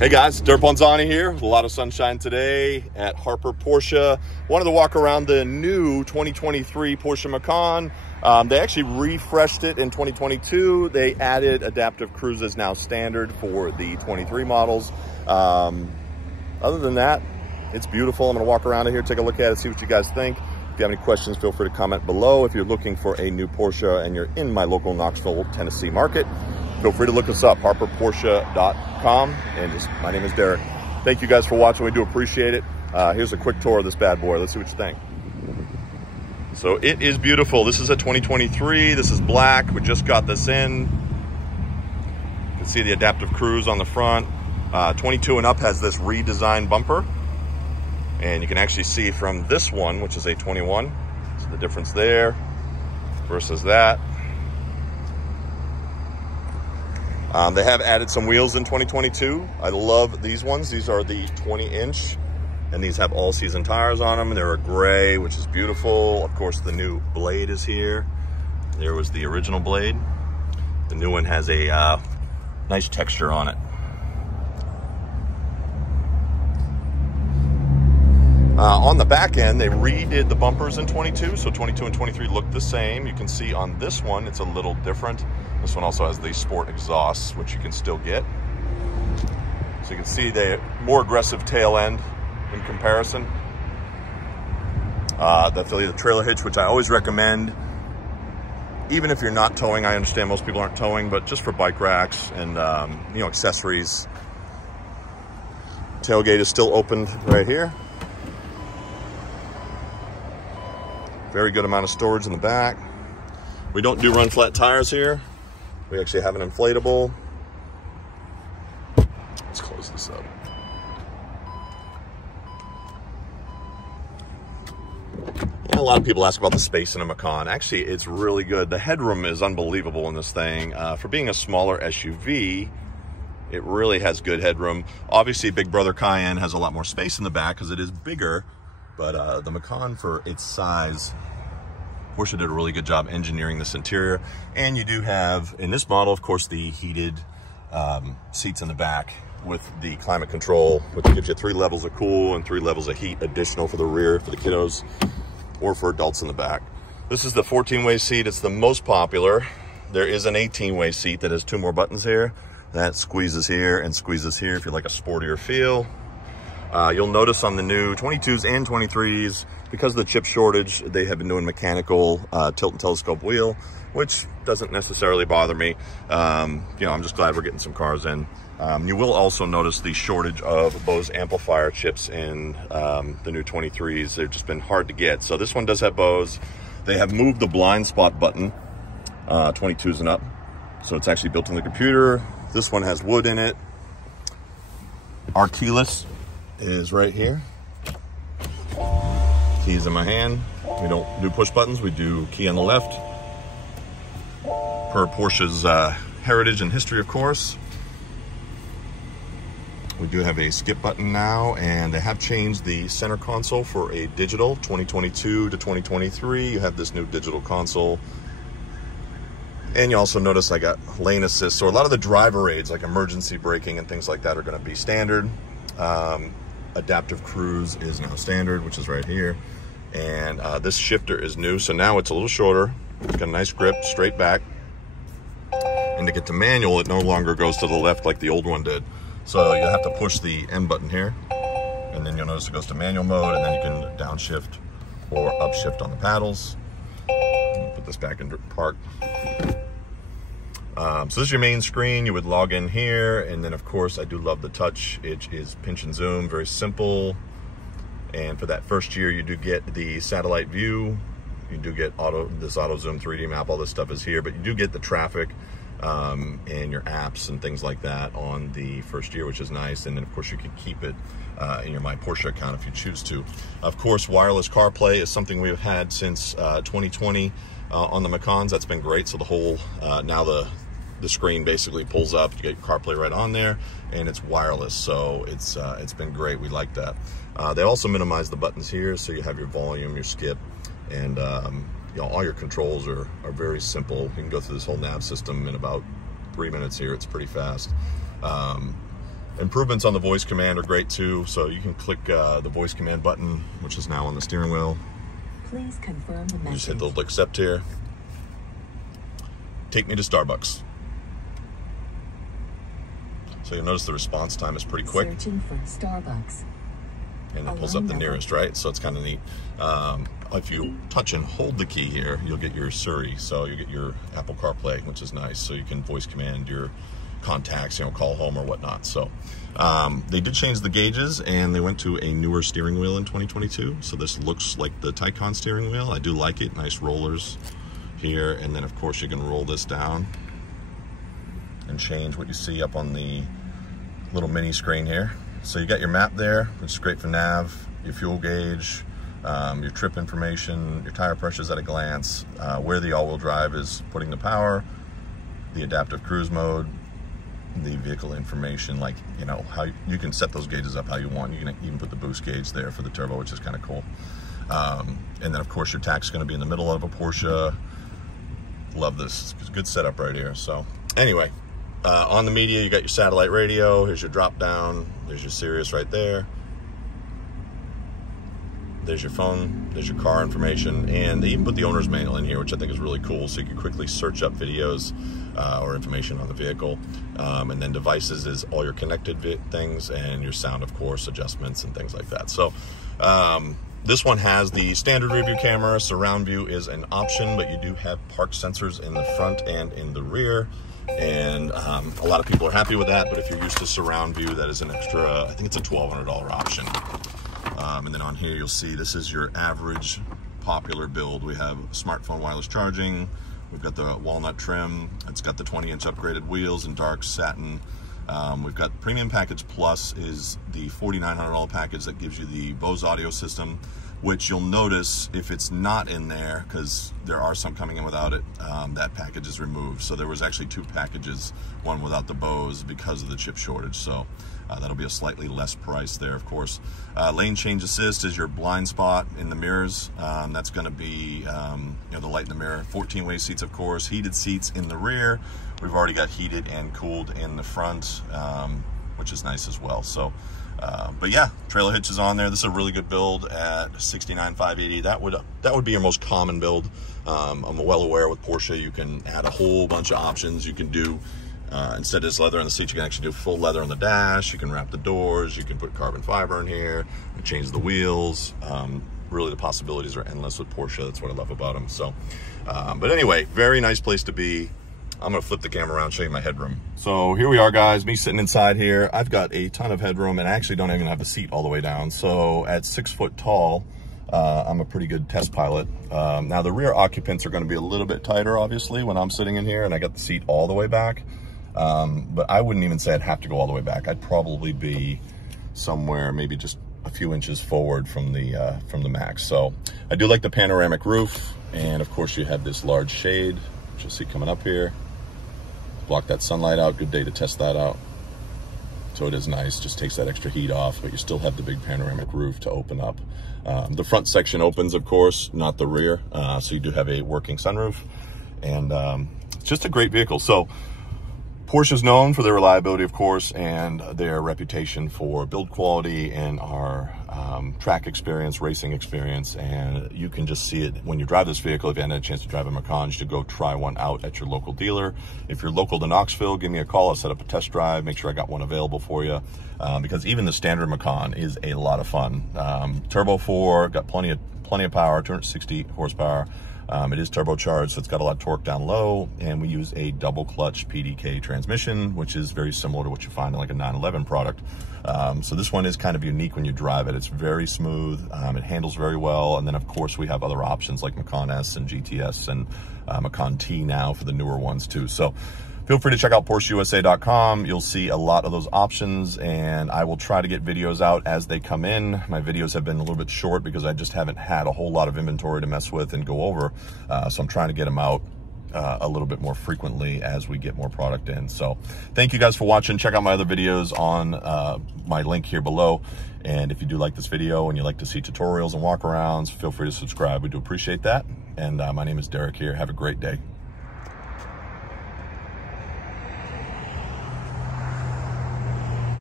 Hey guys, Dirk Bonzani here with a lot of sunshine today at Harper Porsche. Wanted to walk around the new 2023 Porsche Macan. They actually refreshed it in 2022. They added adaptive cruises now standard for the 23 models. Other than that, it's beautiful. I'm gonna walk around in here, take a look at it, see what you guys think. If you have any questions, feel free to comment below. If you're looking for a new Porsche and you're in my local Knoxville, Tennessee market, feel free to look us up, harperporsche.com. And my name is Derek. Thank you guys for watching. We do appreciate it. Here's a quick tour of this bad boy. Let's see what you think. So it is beautiful. This is a 2023. This is black. We just got this in. You can see the adaptive cruise on the front. 22 and up has this redesigned bumper. And you can actually see from this one, which is a 21, so the difference there versus that. They have added some wheels in 2022. I love these ones. These are the 20-inch, and these have all-season tires on them. They're a gray, which is beautiful. Of course, the new blade is here. There was the original blade. The new one has a nice texture on it. On the back end, they redid the bumpers in 22, so 22 and 23 look the same. You can see on this one, it's a little different. This one also has the sport exhausts, which you can still get. So you can see the more aggressive tail end in comparison. The trailer hitch, which I always recommend, even if you're not towing. I understand most people aren't towing, but just for bike racks and accessories. Tailgate is still opened right here. Very good amount of storage in the back. We don't do run flat tires here. We actually have an inflatable. Let's close this up. And a lot of people ask about the space in a Macan. Actually, it's really good. The headroom is unbelievable in this thing. For being a smaller SUV, it really has good headroom. Obviously, Big Brother Cayenne has a lot more space in the back because it is bigger. But the Macan, for its size, Porsche did a really good job engineering this interior. And you do have, in this model, of course, the heated seats in the back with the climate control, which gives you 3 levels of cool and 3 levels of heat additional for the rear, for the kiddos, or for adults in the back. This is the 14-way seat. It's the most popular. There is an 18-way seat that has 2 more buttons here. That squeezes here and squeezes here if you like a sportier feel. You'll notice on the new 22s and 23s, because of the chip shortage, they have been doing mechanical tilt and telescope wheel, which doesn't necessarily bother me. I'm just glad we're getting some cars in. You will also notice the shortage of Bose amplifier chips in the new 23s. They've just been hard to get. So this one does have Bose. They have moved the blind spot button, 22s and up. So it's actually built in the computer. This one has wood in it. Our keyless is right here. Keys in my hand. We don't do push buttons, we do key on the left. Per Porsche's heritage and history, of course. We do have a skip button now, and they have changed the center console for a digital. 2022 to 2023, you have this new digital console. And you also notice I got lane assist, so a lot of the driver aids like emergency braking and things like that are going to be standard. Adaptive cruise is now standard, which is right here. And this shifter is new, so now it's a little shorter. It's got a nice grip, straight back. And to get to manual, it no longer goes to the left like the old one did. So you have to push the M button here, and then you'll notice it goes to manual mode, and then you can downshift or upshift on the paddles. Put this back in park. So this is your main screen. You would log in here, and then of course I do love the touch. It is pinch and zoom, very simple. And for that first year, you do get the satellite view. You do get this auto zoom 3D map. All this stuff is here, but you do get the traffic and your apps and things like that on the first year, which is nice. And then of course you can keep it in your My Porsche account if you choose to. Of course, wireless CarPlay is something we've had since 2020 on the Macans. That's been great. So the whole now the screen basically pulls up. You get your CarPlay right on there, and it's wireless. So it's been great. We like that. They also minimize the buttons here, so you have your volume, your skip, and all your controls are very simple. You can go through this whole nav system in about 3 minutes here. It's pretty fast. Improvements on the voice command are great too. So you can click the voice command button, which is now on the steering wheel. Please confirm the message. Just hit the little accept here. Take me to Starbucks. So you'll notice the response time is pretty quick. Searching for Starbucks. And it pulls up the nearest, right? So it's kind of neat. If you touch and hold the key here, you'll get your Siri. So you get your Apple CarPlay, which is nice. So you can voice command your contacts, you know, call home or whatnot. So they did change the gauges, and they went to a newer steering wheel in 2022. So this looks like the Taycan steering wheel. I do like it. Nice rollers here. And then of course you can roll this down and change what you see up on the little mini screen here. So you got your map there, which is great for nav, your fuel gauge, your trip information, your tire pressures at a glance, where the all-wheel drive is putting the power, the adaptive cruise mode, the vehicle information, like, you know, how you can set those gauges up how you want. You can even put the boost gauge there for the turbo, which is kind of cool. And then of course your tach's going to be in the middle of a Porsche. Love this. It's a good setup right here. So anyway, on the media, you got your satellite radio. Here's your drop down. There's your Sirius right there. There's your phone. There's your car information. And they even put the owner's manual in here, which I think is really cool. So you can quickly search up videos or information on the vehicle. And then devices is all your connected things, and your sound, of course, adjustments and things like that. So this one has the standard rear view camera. Surround view is an option, but you do have park sensors in the front and in the rear. And a lot of people are happy with that, but if you're used to surround view, that is an extra, I think it's a $1,200 option. And then on here, you'll see this is your average popular build. We have smartphone wireless charging. We've got the walnut trim. It's got the 20-inch upgraded wheels in dark satin. We've got Premium Package Plus is the $4,900 package that gives you the Bose audio system, which you'll notice if it's not in there, because there are some coming in without it, that package is removed. So there was actually two packages, one without the Bose because of the chip shortage. So that'll be a slightly less price there, of course. Lane change assist is your blind spot in the mirrors. That's gonna be you know, the light in the mirror. 14-way seats, of course. Heated seats in the rear. We've already got heated and cooled in the front, which is nice as well. So, but yeah, trailer hitch is on there. This is a really good build at $69,580. That would be your most common build. I'm well aware with Porsche, you can add a whole bunch of options. You can do, instead of just leather on the seats, you can actually do full leather on the dash. You can wrap the doors. You can put carbon fiber in here. You change the wheels. Really, the possibilities are endless with Porsche. That's what I love about them. So, but anyway, very nice place to be. I'm gonna flip the camera around, show you my headroom. So here we are, guys, me sitting inside here. I've got a ton of headroom, and I actually don't even have the seat all the way down. So at 6 foot tall, I'm a pretty good test pilot. Now the rear occupants are gonna be a little bit tighter, obviously, when I'm sitting in here and I got the seat all the way back. But I wouldn't even say I'd have to go all the way back. I'd probably be somewhere maybe just a few inches forward from the max. So I do like the panoramic roof, and of course you have this large shade, which you'll see coming up here. Block that sunlight out. Good day to test that out. So it is nice, just takes that extra heat off, but you still have the big panoramic roof to open up. The front section opens, of course, not the rear. So you do have a working sunroof, and it's just a great vehicle. So Porsche is known for their reliability, of course, and their reputation for build quality and our track experience, racing experience. And you can just see it when you drive this vehicle. If you haven't had a chance to drive a Macan, you should go try one out at your local dealer. If you're local to Knoxville, give me a call. I'll set up a test drive, make sure I got one available for you, because even the standard Macan is a lot of fun. Turbo 4, got plenty of power, 260 horsepower. It is turbocharged, so it's got a lot of torque down low, and we use a double clutch PDK transmission, which is very similar to what you find in like a 911 product. So this one is kind of unique when you drive it. It's very smooth, it handles very well, and then of course we have other options like Macan S and GTS and Macan T now for the newer ones too. So feel free to check out PorscheUSA.com. You'll see a lot of those options, and I will try to get videos out as they come in. My videos have been a little bit short because I just haven't had a whole lot of inventory to mess with and go over. So I'm trying to get them out a little bit more frequently as we get more product in. So thank you guys for watching. Check out my other videos on my link here below. And if you do like this video and you like to see tutorials and walkarounds, feel free to subscribe. We do appreciate that. And my name is Derek here. Have a great day.